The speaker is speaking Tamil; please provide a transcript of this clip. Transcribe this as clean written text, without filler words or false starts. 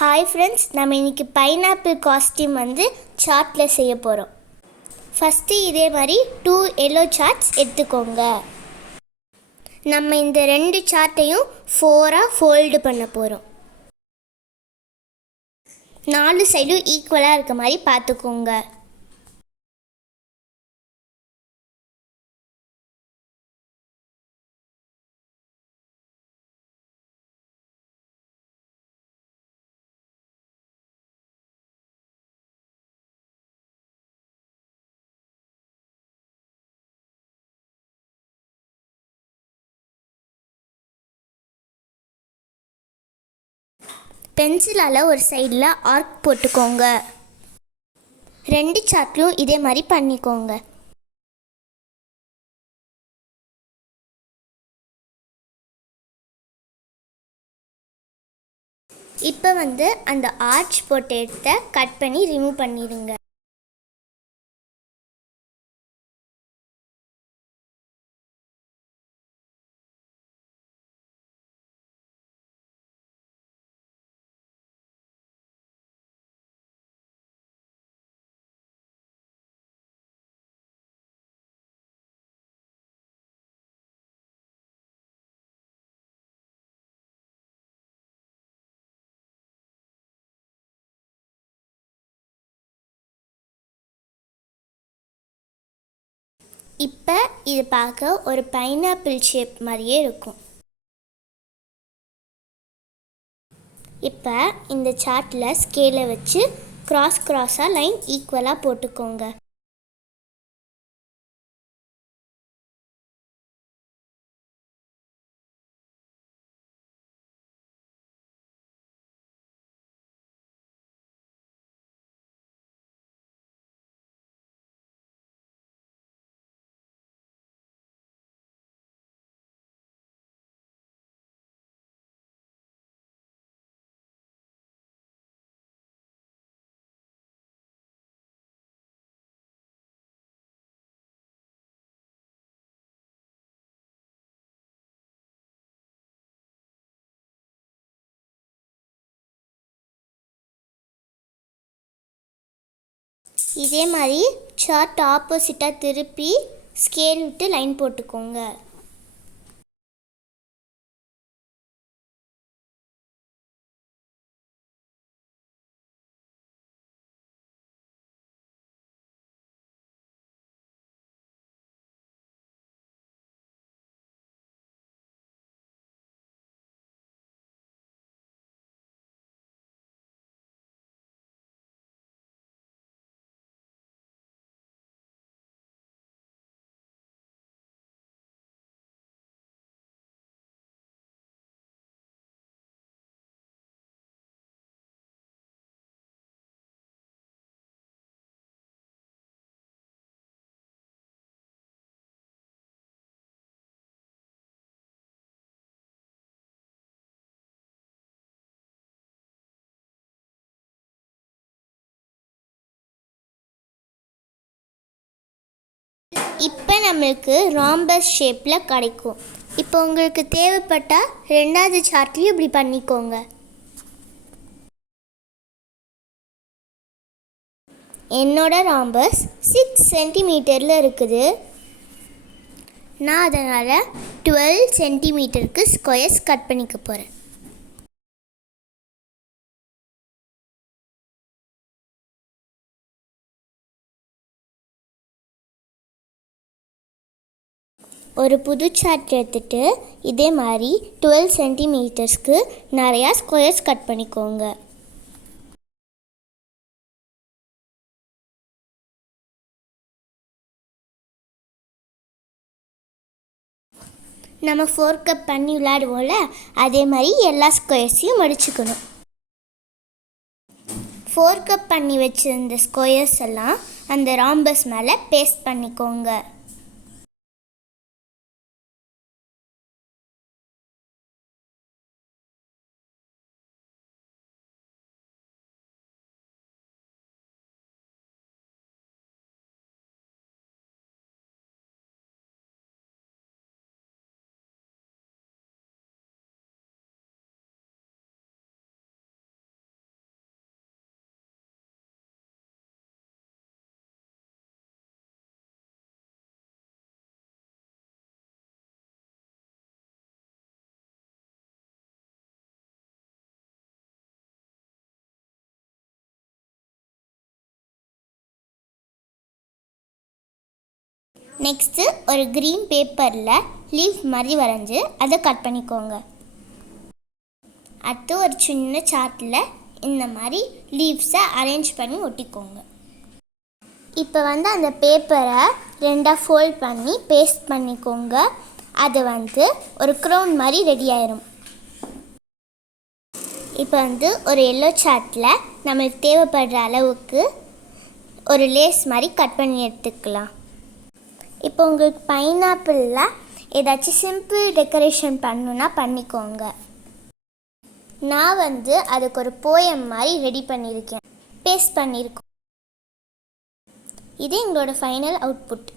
ஹாய் ஃப்ரெண்ட்ஸ், நம்ம இன்றைக்கி பைனாப்பிள் காஸ்டியூம் சார்ட்டில் செய்ய போகிறோம். ஃபஸ்ட்டு இதே மாதிரி 2 எல்லோ சார்ட்ஸ் எடுத்துக்கோங்க. நம்ம இந்த 2 சார்ட்டையும் 4ஆக ஃபோல்டு பண்ண போகிறோம். 4 சைடும் ஈக்குவலாக இருக்க மாதிரி பார்த்துக்கோங்க. பென்சிலால் ஒரு சைடில் ஆர்க் போட்டுக்கோங்க. 2 சார்ட்லையும் இதே மாதிரி பண்ணிக்கோங்க. இப்போ அந்த ஆர்ச் போட்ட இடத்த கட் பண்ணி ரிமூவ் பண்ணிடுங்க. இப்போ இது பார்க்க ஒரு பைனாப்பிள் ஷேப் மாதிரியே இருக்கும். இப்போ இந்த சார்ட்டில் ஸ்கேலை வச்சு கிராஸாக லைன் ஈக்குவலாக போட்டுக்கோங்க. இதே மாதிரி சார்ட் ஆப்போசிட்டாக திருப்பி ஸ்கேல் விட்டு லைன் போட்டுக்கோங்க. இப்போ நம்மளுக்கு ராம்பஸ் ஷேப்பில் கிடைக்கும். இப்போ உங்களுக்கு தேவைப்பட்டால் 2வது சார்ட்லேயும் இப்படி பண்ணிக்கோங்க. என்னோட ராம்பஸ் 6 சென்டிமீட்டரில் இருக்குது. நான் அதனால் 12 சென்டிமீட்டருக்கு ஸ்கொயர்ஸ் கட் பண்ணிக்க போகிறேன். ஒரு புது சார்ட் எடுத்துகிட்டு இதே மாதிரி 12 சென்டிமீட்டர்ஸ்க்கு நிறையா ஸ்கொயர்ஸ் கட் பண்ணிக்கோங்க. நம்ம 4 கப் பண்ணி விளையாடுவோம்ல, அதே மாதிரி எல்லா ஸ்கொயர்ஸையும் மடிச்சுக்கணும். 4 கப் பண்ணி வச்சுருந்த ஸ்கொயர்ஸ் எல்லாம் அந்த ராம்பஸ் மேலே பேஸ்ட் பண்ணிக்கோங்க. நெக்ஸ்ட்டு ஒரு க்ரீன் பேப்பரில் லீஃப் மாதிரி வரைஞ்சி அதை கட் பண்ணிக்கோங்க. அடுத்து ஒரு சின்ன சார்ட்டில் இந்த மாதிரி லீவ்ஸை அரேஞ்ச் பண்ணி ஒட்டிக்கோங்க. இப்போ அந்த பேப்பரை ரெண்டாக ஃபோல்ட் பண்ணி பேஸ்ட் பண்ணிக்கோங்க. அது ஒரு க்ரௌன் மாதிரி ரெடி ஆயிரும். இப்போ ஒரு எல்லோ சார்ட்டில் நம்மளுக்கு தேவைப்படுற அளவுக்கு ஒரு லேஸ் மாதிரி கட் பண்ணி எடுத்துக்கலாம். இப்போ உங்களுக்கு பைனாப்பிளில் ஏதாச்சும் சிம்பிள் டெக்கரேஷன் பண்ணணுன்னா பண்ணிக்கோங்க. நான் அதுக்கு ஒரு போயம் மாதிரி ரெடி பண்ணியிருக்கேன், பேஸ்ட் பண்ணியிருக்கோம். இது எங்களோட ஃபைனல் அவுட்புட்.